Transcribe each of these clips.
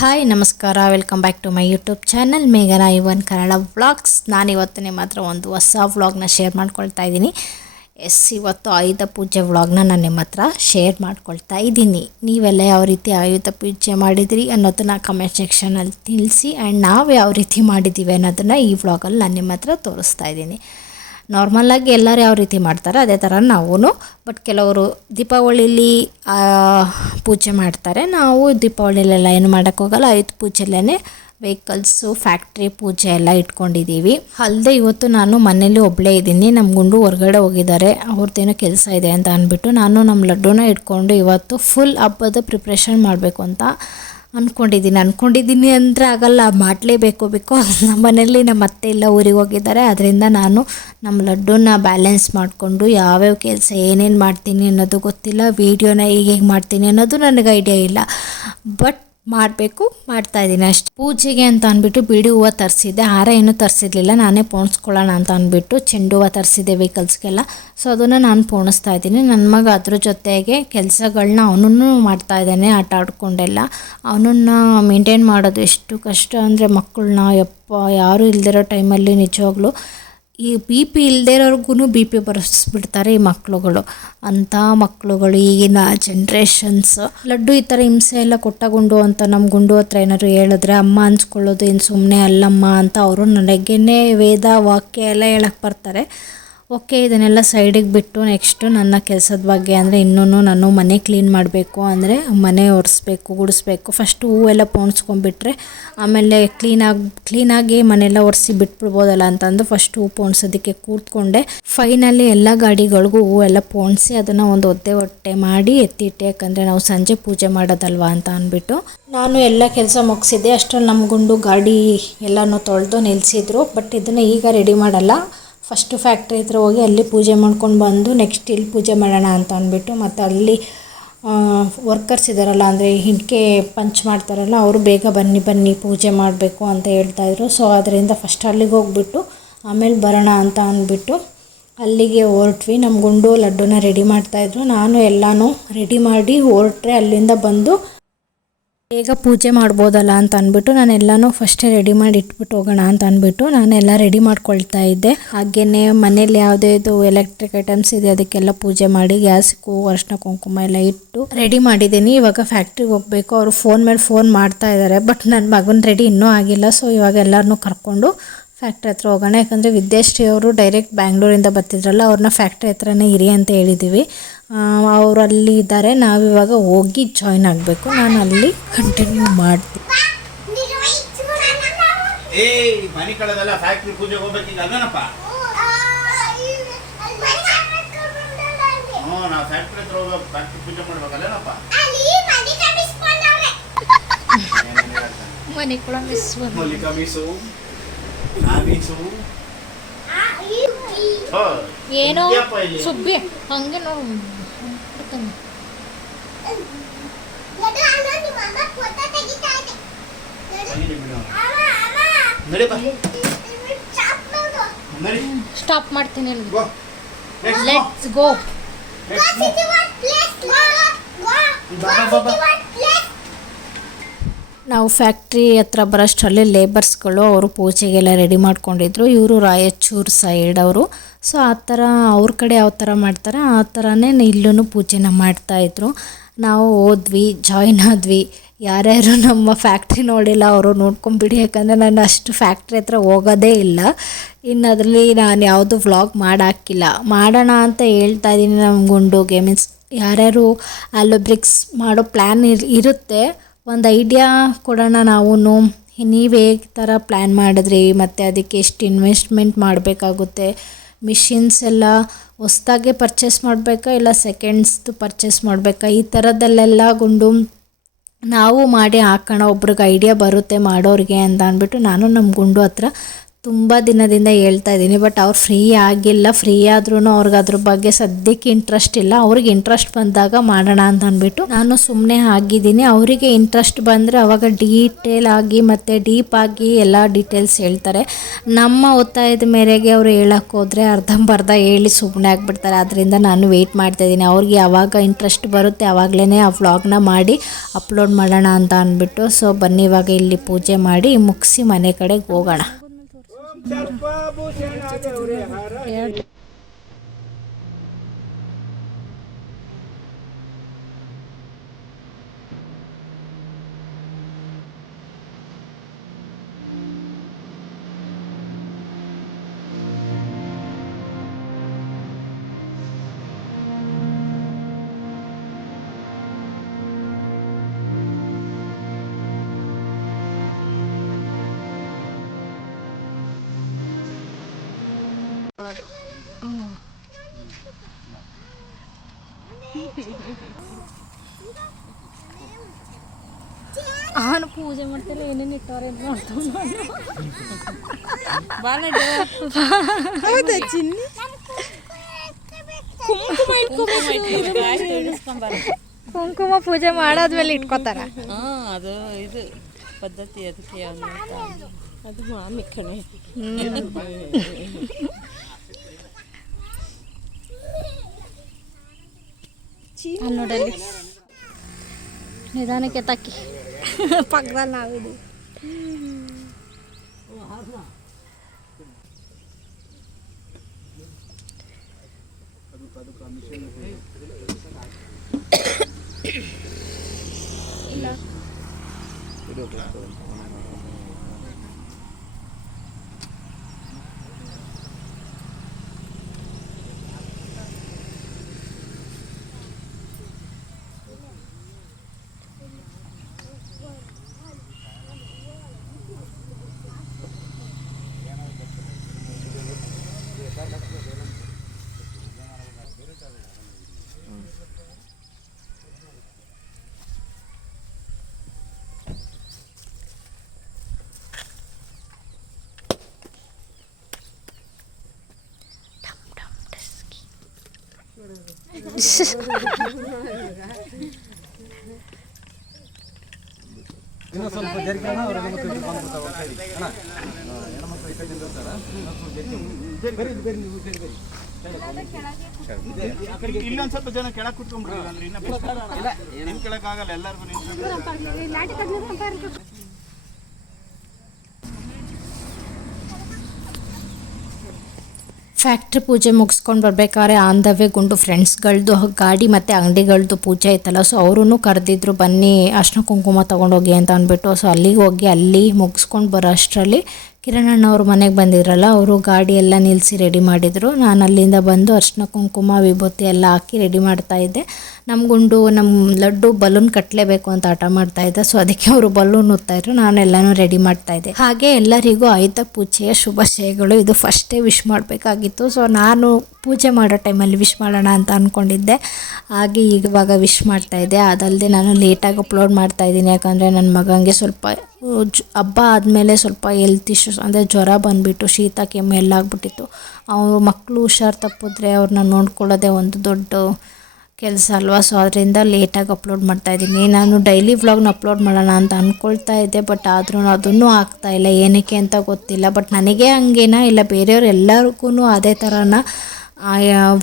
Hi ನಮಸ್ಕಾರ, welcome back to my YouTube channel ಮೇಘನಾ ಇವನ್ ಕನ್ನಡ ವ್ಲಾಗ್ಸ್. ನಾನಿವತ್ತು ನಿಮ್ಮ ಹತ್ರ ಒಂದು ಹೊಸ ವ್ಲಾಗ್ನ ಶೇರ್ ಮಾಡ್ಕೊಳ್ತಾ ಇದ್ದೀನಿ. ಇವತ್ತು ಆಯುಧ ಪೂಜೆ ವ್ಲಾಗ್ನ ನಾನು ನಿಮ್ಮ ಹತ್ರ ಶೇರ್ ಮಾಡ್ಕೊಳ್ತಾ ಇದ್ದೀನಿ. ನೀವೆಲ್ಲ ಯಾವ ರೀತಿ ಆಯುಧ ಪೂಜೆ ಮಾಡಿದಿರಿ ಅನ್ನೋದನ್ನು ಕಮೆಂಟ್ ಸೆಕ್ಷನಲ್ಲಿ ತಿಳಿಸಿ. ಆ್ಯಂಡ್ ನಾವು ಯಾವ ರೀತಿ ಮಾಡಿದ್ದೀವಿ ಅನ್ನೋದನ್ನು ಈ ವ್ಲಾಗಲ್ಲಿ ನಾನು ನಿಮ್ಮ ಹತ್ರ ತೋರಿಸ್ತಾ ಇದ್ದೀನಿ. ನಾರ್ಮಲಾಗಿ ಎಲ್ಲರೂ ಯಾವ ರೀತಿ ಮಾಡ್ತಾರೆ ಅದೇ ಥರ ನಾವು, ಬಟ್ ಕೆಲವರು ದೀಪಾವಳಿಲಿ ಪೂಜೆ ಮಾಡ್ತಾರೆ. ನಾವು ದೀಪಾವಳಿಲೆಲ್ಲ ಏನು ಮಾಡೋಕ್ಕೋಗಲ್ಲ, ಆಯುಧ ಪೂಜೆಲ್ಲೇ ವೆಹಿಕಲ್ಸು, ಫ್ಯಾಕ್ಟ್ರಿ ಪೂಜೆ ಎಲ್ಲ ಇಟ್ಕೊಂಡಿದ್ದೀವಿ. ಅಲ್ಲದೆ ಇವತ್ತು ನಾನು ಮನೇಲಿ ಒಬ್ಬಳೇ ಇದ್ದೀನಿ. ನಮ್ಮ ಗುಂಡು ಹೊರಗಡೆ ಹೋಗಿದ್ದಾರೆ, ಅವ್ರದ್ದೇನೋ ಕೆಲಸ ಇದೆ ಅಂತ ಅಂದ್ಬಿಟ್ಟು ನಾನು ನಮ್ಮ ಲಡ್ಡುನ ಇಟ್ಕೊಂಡು ಇವತ್ತು ಫುಲ್ ಹಬ್ಬದ ಪ್ರಿಪ್ರೇಷನ್ ಮಾಡಬೇಕು ಅಂತ ಅಂದ್ಕೊಂಡಿದ್ದೀನಿ ಅಂದರೆ ಆಗಲ್ಲ, ಮಾಡಲೇಬೇಕು. ಬಿಕಾಸ್ ನಮ್ಮ ಮನೇಲಿ ನಮ್ಮ ಅತ್ತೆ ಎಲ್ಲ ಊರಿಗೆ ಹೋಗಿದ್ದಾರೆ. ಅದರಿಂದ ನಾನು ನಮ್ಮ ಲಡ್ಡುನ ಬ್ಯಾಲೆನ್ಸ್ ಮಾಡಿಕೊಂಡು ಯಾವ್ಯಾವ ಕೆಲಸ ಏನೇನು ಮಾಡ್ತೀನಿ ಅನ್ನೋದು ಗೊತ್ತಿಲ್ಲ. ವೀಡಿಯೋನ ಹೇಗೆ ಮಾಡ್ತೀನಿ ಅನ್ನೋದು ನನಗೆ ಐಡಿಯಾ ಇಲ್ಲ, ಬಟ್ ಮಾಡಬೇಕು, ಮಾಡ್ತಾಯಿದ್ದೀನಿ ಅಷ್ಟೇ. ಪೂಜೆಗೆ ಅಂತ ಅಂದ್ಬಿಟ್ಟು ಬಿಡಿ ಹೂವು ತರಿಸಿದ್ದೆ, ಹಾರ ಏನೂ ತರಿಸಿರ್ಲಿಲ್ಲ. ನಾನೇ ಪೋಣಿಸ್ಕೊಳ್ಳೋಣ ಅಂತ ಅಂದ್ಬಿಟ್ಟು ಚೆಂಡು ಹೂವು ತರಿಸಿದ್ದೆ ವೆಹಿಕಲ್ಸ್ಗೆಲ್ಲ. ಸೊ ಅದನ್ನು ನಾನು ಪೋಣಿಸ್ತಾ ಇದ್ದೀನಿ. ನನ್ನ ಮಗ ಅದ್ರ ಜೊತೆಗೆ ಕೆಲಸಗಳನ್ನ ಅವನನ್ನು ಮಾಡ್ತಾಯಿದ್ದಾನೆ, ಆಟ ಆಡ್ಕೊಂಡೆಲ್ಲ. ಅವನನ್ನು ಮೇಂಟೈನ್ ಮಾಡೋದು ಎಷ್ಟು ಕಷ್ಟ ಅಂದರೆ ಮಕ್ಕಳನ್ನ, ಯಾರೂ ಇಲ್ದಿರೋ ಟೈಮಲ್ಲಿ ನಿಜವಾಗ್ಲೂ ಈ BP ಇಲ್ಲದೇ ಇರೋರ್ಗು BP ಬರೆಸ್ಬಿಡ್ತಾರೆ ಈ ಮಕ್ಕಳುಗಳು. ಅಂಥ ಮಕ್ಕಳುಗಳು ಈಗಿನ ಜನ್ರೇಷನ್ಸ್. ಲಡ್ಡು ಈ ಥರ ಹಿಂಸೆ ಎಲ್ಲ ಕೊಟ್ಟ ಅಂತ ನಮ್ಮ ಗುಂಡು ಹತ್ರ ಏನಾದ್ರು ಹೇಳಿದ್ರೆ ಅಮ್ಮ ಅನ್ಸ್ಕೊಳ್ಳೋದು ಏನು ಸುಮ್ಮನೆ ಅಲ್ಲಮ್ಮ ಅಂತ ಅವರು ನನಗೇನೆ ವೇದ ವಾಕ್ಯ ಎಲ್ಲ ಹೇಳಕ್ಕೆ ಬರ್ತಾರೆ. ಓಕೆ, ಇದನ್ನೆಲ್ಲ ಸೈಡಿಗೆ ಬಿಟ್ಟು ನೆಕ್ಸ್ಟು ನನ್ನ ಕೆಲಸದ ಬಗ್ಗೆ ಅಂದರೆ ಇನ್ನೂ ನಾನು ಮನೆ ಕ್ಲೀನ್ ಮಾಡಬೇಕು. ಮನೆ ಒರೆಸ್ಬೇಕು, ಗುಡಿಸ್ಬೇಕು. ಫಸ್ಟು ಹೂವೆಲ್ಲ ಪೋಣಿಸ್ಕೊಂಡ್ಬಿಟ್ರೆ ಆಮೇಲೆ ಕ್ಲೀನಾಗಿ ಮನೆಯೆಲ್ಲ ಒರೆಸಿ ಬಿಟ್ಬಿಡ್ಬೋದಲ್ಲ ಅಂತಂದು ಫಸ್ಟ್ ಹೂ ಪೋಣಿಸೋದಕ್ಕೆ ಕೂತ್ಕೊಂಡೆ. ಫೈನಲಿ ಎಲ್ಲ ಗಾಡಿಗಳಿಗೂ ಹೂವೆಲ್ಲ ಪೋಣಿಸಿ ಅದನ್ನು ಒಂದು ಒದ್ದೆ ಮಾಡಿ ಎತ್ತಿಟ್ಟೆ. ಯಾಕಂದರೆ ನಾವು ಸಂಜೆ ಪೂಜೆ ಮಾಡೋದಲ್ವಾ ಅಂತ ಅಂದ್ಬಿಟ್ಟು ನಾನು ಎಲ್ಲ ಕೆಲಸ ಮುಗಿಸಿದ್ದೆ. ಅಷ್ಟರಲ್ಲಿ ನಮ್ಮ ಗುಂಡು ಗಾಡಿ ಎಲ್ಲನೂ ತೊಳೆದು ನಿಲ್ಲಿಸಿದ್ರು. ಬಟ್ ಇದನ್ನು ಈಗ ರೆಡಿ ಮಾಡಲ್ಲ, ಫಸ್ಟು ಫ್ಯಾಕ್ಟ್ರಿ ಹತ್ರ ಹೋಗಿ ಅಲ್ಲಿ ಪೂಜೆ ಮಾಡ್ಕೊಂಡು ಬಂದು ನೆಕ್ಸ್ಟ್ ಇಲ್ಲಿ ಪೂಜೆ ಮಾಡೋಣ ಅಂತ ಅಂದ್ಬಿಟ್ಟು, ಮತ್ತು ಅಲ್ಲಿ ವರ್ಕರ್ಸ್ ಇದ್ದಾರಲ್ಲ, ಅಂದರೆ ಹಿಂಡ್ಕೆ ಪಂಚ್ ಮಾಡ್ತಾರಲ್ಲ, ಅವರು ಬೇಗ ಬನ್ನಿ ಪೂಜೆ ಮಾಡಬೇಕು ಅಂತ ಹೇಳ್ತಾಯಿದ್ರು. ಸೊ ಅದರಿಂದ ಫಸ್ಟ್ ಅಲ್ಲಿಗೆ ಹೋಗ್ಬಿಟ್ಟು ಆಮೇಲೆ ಬರೋಣ ಅಂತ ಅಂದ್ಬಿಟ್ಟು ಅಲ್ಲಿಗೆ ಹೊರಟ್ವಿ. ನಮ್ಮ ಗುಂಡು ಲಡ್ಡುನ ರೆಡಿ ಮಾಡ್ತಾಯಿದ್ರು. ನಾನು ಎಲ್ಲನೂ ರೆಡಿ ಮಾಡಿ ಹೊರಟ್ರೆ ಅಲ್ಲಿಂದ ಬಂದು ಬೇಗ ಪೂಜೆ ಮಾಡ್ಬೋದಲ್ಲ ಅಂತ ಅಂದ್ಬಿಟ್ಟು ನಾನೆಲ್ಲನೂ ಫಸ್ಟೇ ರೆಡಿ ಮಾಡಿ ಇಟ್ಬಿಟ್ಟು ಹೋಗೋಣ ಅಂತ ಅಂದ್ಬಿಟ್ಟು ನಾನೆಲ್ಲ ರೆಡಿ ಮಾಡ್ಕೊಳ್ತಾ ಇದ್ದೆ. ಹಾಗೆಯೇ ಮನೇಲಿ ಯಾವುದೇದು ಎಲೆಕ್ಟ್ರಿಕ್ ಐಟಮ್ಸ್ ಇದೆ ಅದಕ್ಕೆಲ್ಲ ಪೂಜೆ ಮಾಡಿ ಗ್ಯಾಸ್ಗೂ ಅರಿಶಿನ ಕುಂಕುಮ ಎಲ್ಲ ಇಟ್ಟು ರೆಡಿ ಮಾಡಿದ್ದೀನಿ. ಇವಾಗ ಫ್ಯಾಕ್ಟ್ರಿಗೆ ಹೋಗಬೇಕು. ಅವರು ಫೋನ್ ಮೇಲೆ ಫೋನ್ ಮಾಡ್ತಾ ಇದ್ದಾರೆ, ಬಟ್ ನನ್ನ ಮಗನ ರೆಡಿ ಇನ್ನೂ ಆಗಿಲ್ಲ. ಸೊ ಇವಾಗ ಎಲ್ಲರನ್ನೂ ಕರ್ಕೊಂಡು ಫ್ಯಾಕ್ಟ್ರಿ ಹತ್ರ ಹೋಗೋಣ. ಯಾಕಂದರೆ ವಿದ್ಯಾಶ್ರೀ ಅವರು ಡೈರೆಕ್ಟ್ ಬ್ಯಾಂಗ್ಳೂರಿಂದ ಬರ್ತಿದ್ರಲ್ಲ, ಅವ್ರನ್ನ ಫ್ಯಾಕ್ಟ್ರಿ ಹತ್ರನೇ ಇರಿ ಅಂತ ಹೇಳಿದ್ದೀವಿ. ಅವರು ಅಲ್ಲಿ ಇದ್ದಾರೆ, ನಾವಿವಾಗ ಹೋಗಿ ಜಾಯ್ನ್ ಆಗಬೇಕು. ನಾನು ಅಲ್ಲಿ ಕಂಟಿನ್ಯೂ ಮಾಡ್ತೀನಿ. ಏನೋ ಸುಬ್ಬಿ ಹಂಗೆ ನೋಡಿ ಸ್ಟಾಪ್ ಮಾಡ್ತೀನಿ. Let's go. ನಾವು ಫ್ಯಾಕ್ಟ್ರಿ ಹತ್ರ ಬರೋಷ್ಟರಲ್ಲಿ ಲೇಬರ್ಸ್ಗಳು ಅವರು ಪೂಜೆಗೆಲ್ಲ ರೆಡಿ ಮಾಡ್ಕೊಂಡಿದ್ರು. ಇವರು ರಾಯಚೂರು ಸೈಡ್ ಅವರು. ಸೊ ಆ ಥರ ಅವ್ರ ಕಡೆ ಯಾವ ಥರ ಮಾಡ್ತಾರೆ ಆ ಥರನೇ ಇಲ್ಲೂ ಪೂಜೆನ ಮಾಡ್ತಾಯಿದ್ರು. ನಾವು ಹೋದ್ವಿ, ಜಾಯ್ನ್ ಆದ್ವಿ. ಯಾರ್ಯಾರು ನಮ್ಮ ಫ್ಯಾಕ್ಟ್ರಿ ನೋಡಿಲ್ಲ ಅವರು ನೋಡ್ಕೊಂಬಿಡಿ, ಯಾಕಂದರೆ ನಾನು ಅಷ್ಟು ಫ್ಯಾಕ್ಟ್ರಿ ಹತ್ರ ಹೋಗೋದೇ ಇಲ್ಲ. ಇನ್ನು ಅದರಲ್ಲಿ ನಾನು ಯಾವುದು ವ್ಲಾಗ್ ಮಾಡಾಕಿಲ್ಲ. ಮಾಡೋಣ ಅಂತ ಹೇಳ್ತಾ ಇದ್ದೀನಿ ನಮ್ಮ ಗುಂಡುಗೆ. ಮೀನ್ಸ್ ಯಾರ್ಯಾರು ಆಲೋಬ್ರಿಕ್ಸ್ ಮಾಡೋ ಪ್ಲ್ಯಾನ್ ಇರುತ್ತೆ, ಒಂದು ಐಡಿಯಾ ಕೊಡೋಣ ನಾವು. ನೀವು ಹೇಗೆ ಥರ ಪ್ಲ್ಯಾನ್ ಮಾಡಿದ್ರಿ, ಮತ್ತು ಅದಕ್ಕೆ ಎಷ್ಟು ಇನ್ವೆಸ್ಟ್ಮೆಂಟ್ ಮಾಡಬೇಕಾಗುತ್ತೆ, ಮಿಷಿನ್ಸ್ ಎಲ್ಲ ಹೊಸ್ದಾಗೆ ಪರ್ಚೇಸ್ ಮಾಡಬೇಕಾ ಇಲ್ಲ ಸೆಕೆಂಡ್ಸ್ದು ಪರ್ಚೇಸ್ ಮಾಡಬೇಕಾ, ಈ ಥರದಲ್ಲೆಲ್ಲ ಗುಂಡು ನಾವು ಮಾಡಿ ಹಾಕೋಣ, ಒಬ್ರಿಗೆ ಐಡಿಯಾ ಬರುತ್ತೆ ಮಾಡೋರಿಗೆ ಅಂತ ಅಂದ್ಬಿಟ್ಟು ನಾನು ನಮ್ಮ ಗುಂಡು ಹತ್ರ ತುಂಬ ದಿನದಿಂದ ಹೇಳ್ತಾ ಇದ್ದೀನಿ. ಬಟ್ ಅವ್ರು ಫ್ರೀ ಆಗಿಲ್ಲ. ಫ್ರೀ ಆದ್ರೂ ಅವ್ರಿಗೆ ಅದ್ರ ಬಗ್ಗೆ ಸದ್ಯಕ್ಕೆ ಇಂಟ್ರೆಸ್ಟ್ ಇಲ್ಲ. ಅವ್ರಿಗೆ ಇಂಟ್ರೆಸ್ಟ್ ಬಂದಾಗ ಮಾಡೋಣ ಅಂತ ಅಂದ್ಬಿಟ್ಟು ನಾನು ಸುಮ್ಮನೆ ಆಗಿದ್ದೀನಿ. ಅವರಿಗೆ ಇಂಟ್ರೆಸ್ಟ್ ಬಂದರೆ ಅವಾಗ ಡೀಟೇಲ್ ಆಗಿ ಮತ್ತು ಡೀಪ್ ಆಗಿ ಎಲ್ಲ ಡೀಟೇಲ್ಸ್ ಹೇಳ್ತಾರೆ. ನಮ್ಮ ಒತ್ತಾಯದ ಮೇರೆಗೆ ಅವರು ಹೇಳಕ್ಕೆ ಹೋದರೆ ಅರ್ಧಂಬರ್ಧ ಹೇಳಿ ಸುಮ್ಮನೆ ಆಗಿಬಿಡ್ತಾರೆ. ಅದರಿಂದ ನಾನು ವೆಯ್ಟ್ ಮಾಡ್ತಾಯಿದ್ದೀನಿ. ಅವ್ರಿಗೆ ಯಾವಾಗ ಇಂಟ್ರೆಸ್ಟ್ ಬರುತ್ತೆ ಆವಾಗಲೇ ಆ ವ್ಲಾಗ್ನ ಮಾಡಿ ಅಪ್ಲೋಡ್ ಮಾಡೋಣ ಅಂತ ಅಂದ್ಬಿಟ್ಟು. ಸೊ ಬನ್ನಿ ಇವಾಗ ಇಲ್ಲಿ ಪೂಜೆ ಮಾಡಿ ಮುಗಿಸಿ ಮನೆ ಕಡೆಗೆ ಹೋಗೋಣ. ಅವನು ಪೂಜೆ ಮಾಡ್ತಾರೆ ಏನೇನು ಇಟ್ಟವ್ರೆ ಅಂತ ಹೌದಾ ಚಿನ್ನಿ ಕುಂಕುಮ ಪೂಜೆ ಮಾಡಾದ್ಮೇಲೆ ಇಟ್ಕೋತಾರ. ಅದು ಇದು ಪದ್ಧತಿ ಅದಕ್ಕೆ ಅದು ಮಾಮಿ ಕಣೆ. ಅಲ್ಲಿ ನೋಡಲ್ಲಿ ನಿಧಾನಕ್ಕೆ ತಾಕಿ ಪಕ್ಕದಲ್ಲಿ ನಾವಿದ್ದೀವಿ. ಸ್ವಲ್ಪ ಜರ್ಕಿನ ಇಲ್ಲೊಂದು ಸ್ವಲ್ಪ ಜನ ಕೆಳಗೆ ಕುತ್ಕೊಂಡ್ಬಿಡ್ರಿ ಅಂದ್ರೆ ಇನ್ನ ಕೆಳಕ್ ಆಗಲ್ಲ ಎಲ್ಲರಿಗೂ. ಫ್ಯಾಕ್ಟ್ರಿ ಪೂಜೆ ಮುಗಿಸ್ಕೊಂಡು ಬರ್ಬೇಕಾದ್ರೆ ಆನ್ ದ ವೇ ಗುಂಡು ಫ್ರೆಂಡ್ಸ್ಗಳದ್ದು ಗಾಡಿ ಮತ್ತು ಅಂಗಡಿಗಳದ್ದು ಪೂಜೆ ಇತ್ತಲ್ಲ. ಸೊ ಅವರೂ ಕರೆದಿದ್ರು, ಬನ್ನಿ ಅರ್ಶಿನ ಕುಂಕುಮ ತೊಗೊಂಡೋಗಿ ಅಂತ ಅಂದ್ಬಿಟ್ಟು. ಸೊ ಅಲ್ಲಿಗೆ ಹೋಗಿ ಅಲ್ಲಿ ಮುಗಿಸ್ಕೊಂಡು ಬರೋ ಅಷ್ಟರಲ್ಲಿ ಕಿರಣ್ ಅವ್ರ ಮನೆಗೆ ಬಂದಿದ್ರಲ್ಲ, ಅವರು ಗಾಡಿ ಎಲ್ಲ ನಿಲ್ಲಿಸಿ ರೆಡಿ ಮಾಡಿದರು. ನಾನು ಅಲ್ಲಿಂದ ಬಂದು ಅರ್ಶಿನ ಕುಂಕುಮ ವಿಭೂತಿ ಎಲ್ಲ ಹಾಕಿ ರೆಡಿ ಮಾಡ್ತಾಯಿದ್ದೆ. ನಮ್ಮ ಗುಂಡು ನಮ್ಮ ಲಡ್ಡು ಬಲೂನ್ ಕಟ್ಟಲೇಬೇಕು ಅಂತ ಹಠ ಮಾಡ್ತಾಯಿದ್ದೆ. ಸೊ ಅದಕ್ಕೆ ಅವರು ಬಲೂನ್ ಉತ್ತಾಯಿದ್ರು, ನಾನು ಎಲ್ಲನೂ ರೆಡಿ ಮಾಡ್ತಾಯಿದ್ದೆ. ಹಾಗೆ ಎಲ್ಲರಿಗೂ ಆಯುಧ ಪೂಜೆಯ ಶುಭಾಶಯಗಳು. ಇದು ಫಸ್ಟೇ ವಿಶ್ ಮಾಡಬೇಕಾಗಿತ್ತು. ಸೊ ನಾನು ಪೂಜೆ ಮಾಡೋ ಟೈಮಲ್ಲಿ ವಿಶ್ ಮಾಡೋಣ ಅಂತ ಅಂದ್ಕೊಂಡಿದ್ದೆ. ಹಾಗೆ ಇವಾಗ ವಿಶ್ ಮಾಡ್ತಾಯಿದ್ದೆ. ಅದಲ್ಲದೆ ನಾನು ಲೇಟಾಗಿ ಅಪ್ಲೋಡ್ ಮಾಡ್ತಾಯಿದ್ದೀನಿ, ಯಾಕಂದರೆ ನನ್ನ ಮಗನಿಗೆ ಸ್ವಲ್ಪ ಹಬ್ಬ ಆದಮೇಲೆ ಸ್ವಲ್ಪ ಹೆಲ್ತ್ ಇಶ್ಯೂಸ್ ಅಂದರೆ ಜ್ವರ ಬಂದುಬಿಟ್ಟು ಶೀತ ಕೆಮ್ಮು ಎಲ್ಲ ಆಗ್ಬಿಟ್ಟಿತ್ತು. ಅವರು ಮಕ್ಕಳು ಹುಷಾರು ತಪ್ಪಿದ್ರೆ ಅವ್ರನ್ನ ನೋಡ್ಕೊಳ್ಳೋದೇ ಒಂದು ದೊಡ್ಡ ಕೆಲಸ ಅಲ್ವಾ. ಸೊ ಅದರಿಂದ ಲೇಟಾಗಿ ಅಪ್ಲೋಡ್ ಮಾಡ್ತಾಯಿದ್ದೀನಿ. ನಾನು ಡೈಲಿ ವ್ಲಾಗ್ನ ಅಪ್ಲೋಡ್ ಮಾಡೋಣ ಅಂತ ಅಂದ್ಕೊಳ್ತಾ ಇದ್ದೆ, ಬಟ್ ಆದ್ರೂ ಅದನ್ನೂ ಆಗ್ತಾಯಿಲ್ಲ. ಏನಕ್ಕೆ ಅಂತ ಗೊತ್ತಿಲ್ಲ. ಬಟ್ ನನಗೆ ಹಂಗೇನಾ ಇಲ್ಲ ಬೇರೆಯವ್ರು ಎಲ್ಲರಿಗೂ ಅದೇ ಥರನ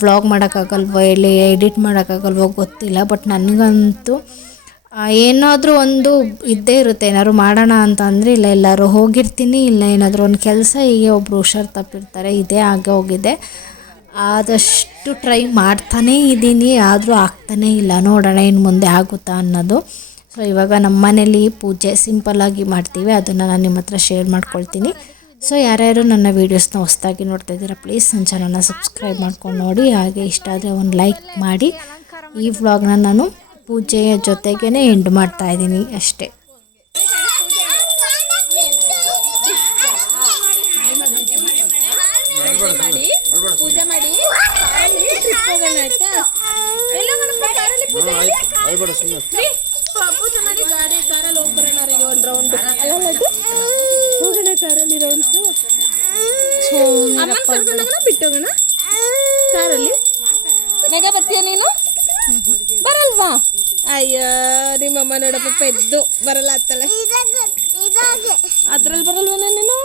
ವ್ಲಾಗ್ ಮಾಡೋಕ್ಕಾಗಲ್ವೋ ಇಲ್ಲಿ ಎಡಿಟ್ ಮಾಡೋಕ್ಕಾಗಲ್ವೋ ಗೊತ್ತಿಲ್ಲ. ಬಟ್ ನನಗಂತೂ ಏನಾದರೂ ಒಂದು ಇದ್ದೇ ಇರುತ್ತೆ. ಏನಾದ್ರು ಮಾಡೋಣ ಅಂತ ಅಂದರೆ ಇಲ್ಲ ಎಲ್ಲರೂ ಹೋಗಿರ್ತೀನಿ, ಇಲ್ಲ ಏನಾದರೂ ಒಂದು ಕೆಲಸ, ಹೀಗೆ ಒಬ್ಬರು ಹುಷಾರು ತಪ್ಪಿರ್ತಾರೆ. ಇದೇ ಆಗೇ ಹೋಗಿದೆ. ಆದಷ್ಟು ಟ್ರೈ ಮಾಡ್ತಾನೇ ಇದ್ದೀನಿ, ಆದರೂ ಆಗ್ತಾನೇ ಇಲ್ಲ. ನೋಡೋಣ ಇನ್ನು ಮುಂದೆ ಆಗುತ್ತಾ ಅನ್ನೋದು. ಸೊ ಇವಾಗ ನಮ್ಮ ಮನೇಲಿ ಪೂಜೆ ಸಿಂಪಲ್ಲಾಗಿ ಮಾಡ್ತೀವಿ, ಅದನ್ನು ನಾನು ನಿಮ್ಮ ಹತ್ರ ಶೇರ್ ಮಾಡ್ಕೊಳ್ತೀನಿ. ಸೊ ಯಾರ್ಯಾರು ನನ್ನ ವೀಡಿಯೋಸ್ನ ಹೊಸದಾಗಿ ನೋಡ್ತಾ ಇದ್ದೀರಾ ಪ್ಲೀಸ್ ನನ್ನ ಚಾನಲ್ನ ಸಬ್ಸ್ಕ್ರೈಬ್ ಮಾಡ್ಕೊಂಡು ನೋಡಿ. ಹಾಗೆ ಇಷ್ಟ ಆದರೆ ಒಂದು ಲೈಕ್ ಮಾಡಿ. ಈ ವ್ಲಾಗ್ನ ನಾನು ಪೂಜೆಯ ಜೊತೆಗೇ ಎಂಡ್ ಮಾಡ್ತಾ ಇದ್ದೀನಿ ಅಷ್ಟೇ. ಪೂಜೆ ಮಾಡಿ ಟ್ರಿಪ್ ಹೋಗೋಣ ಆಯ್ತಾ? ಎಲ್ಲ ಪೂಜೆ ಮಾಡಿ ಗಾಡಿ ಕಾರಲ್ಲಿ ಹೋಗ್ಬರೋಣ ಒಂದು ರೌಂಡ್ ಹೋಗೋಣ ಕಾರಲ್ಲಿ ರೌಂಡ್ಸು. ಇಟ್ಟೋಗೋಣ ಕಾರಲ್ಲಿ. ಮೇಘ ಬರ್ತೀಯ ನೀನು? ಬರಲ್ವಾ? ಅಯ್ಯೋ ನಿಮ್ಮಮ್ಮ ನೋಡಪ್ಪ ಪೆದ್ದು ಬರಲ್ಲ ಅತ್ತಳೆ. ಅದ್ರಲ್ಲಿ ಬರಲ್ವನ ನೀನು?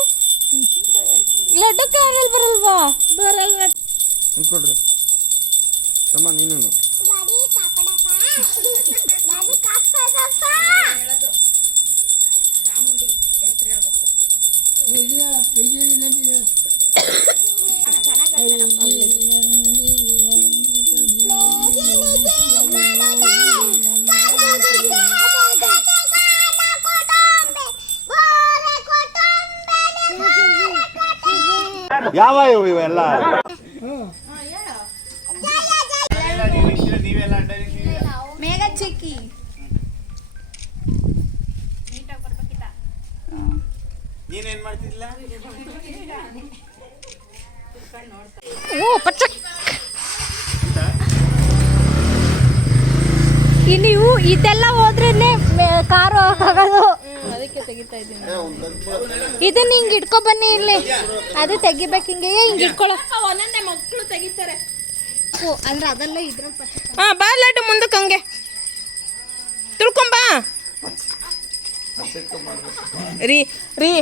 ಲಡ್ಡು ಕಾರಲ್ಲಿ ಬರಲ್ವಾ? ಬರಲ್ವಾ? ನಿಂತ್ಕೊಳ್ರಿ ತಮ್ಮ ನೀನು ಯಾವ ಇವೆಲ್ಲ ಮೇಘ ಚಿಕ್ಕಿ ನೀನೇನ್ ಮಾಡ್ತಿದ್ಲ? ಓ ಪಚ್ಚಕ್. ನೀವು ಇದೆಲ್ಲ ಹೋದ್ರೇನೆ ಕಾರು ಹೋಗೋದು. ಅದಕ್ಕೆ ತೆಗಿತಾ ಇದ್ದೀನಿ. ಇದನ್ನ ಹಿಂಗೆ ಇಟ್ಕೊ ಬನ್ನಿ ಇಲ್ಲಿ. ಅದು ತೆಗಿಬೇಕು ಹಿಂಗೆ ಹಿಂಗೆ ಇಟ್ಕೊಳ್ಳೋ. ಒಂದೊಂದೇ ಮಕ್ಕಳು ತೆಗಿತಾರೆ. ಓ ಅಂದ್ರೆ ಅದೆಲ್ಲ ಇದ್ರಲ್ಲಿ ಹಾಂ ಬಾ ಲಡ್ಡು ಮುಂದಕ್ಕೆ ಹಂಗೆ ತಿಳ್ಕೊಂಬಾ. ರೀ ರೀ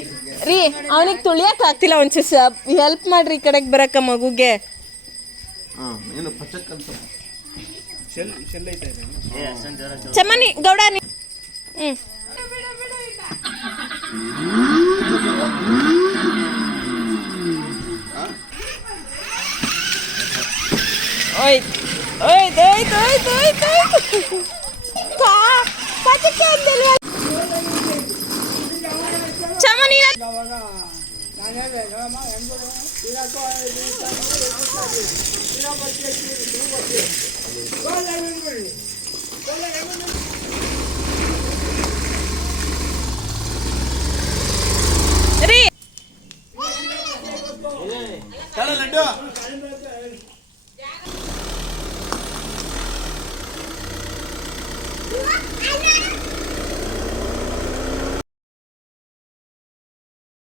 ರೀ ಅವನಿಗೆ ತುಳಿಯಕ್ಕೆ ಆಗ್ತಿಲ್ಲ, ಒಂಚೂರು ಹೆಲ್ಪ್ ಮಾಡ್ರಿ ಈ ಕಡೆಗೆ ಬರಕ್ಕ ಮಗುಗೆ. ಏನು ಪಚ್ಚಕ್ ಅಂತ ಚಮ್ಮನಿ ಗೌಡ ಹ್ಞೂ ಓಯ್ತು ಓಯ್ತು ಓಯ್ತು ಓಯ್ತು ಓಯ್ತು ಓಯ್ತು ಚಮ್ಮನಿ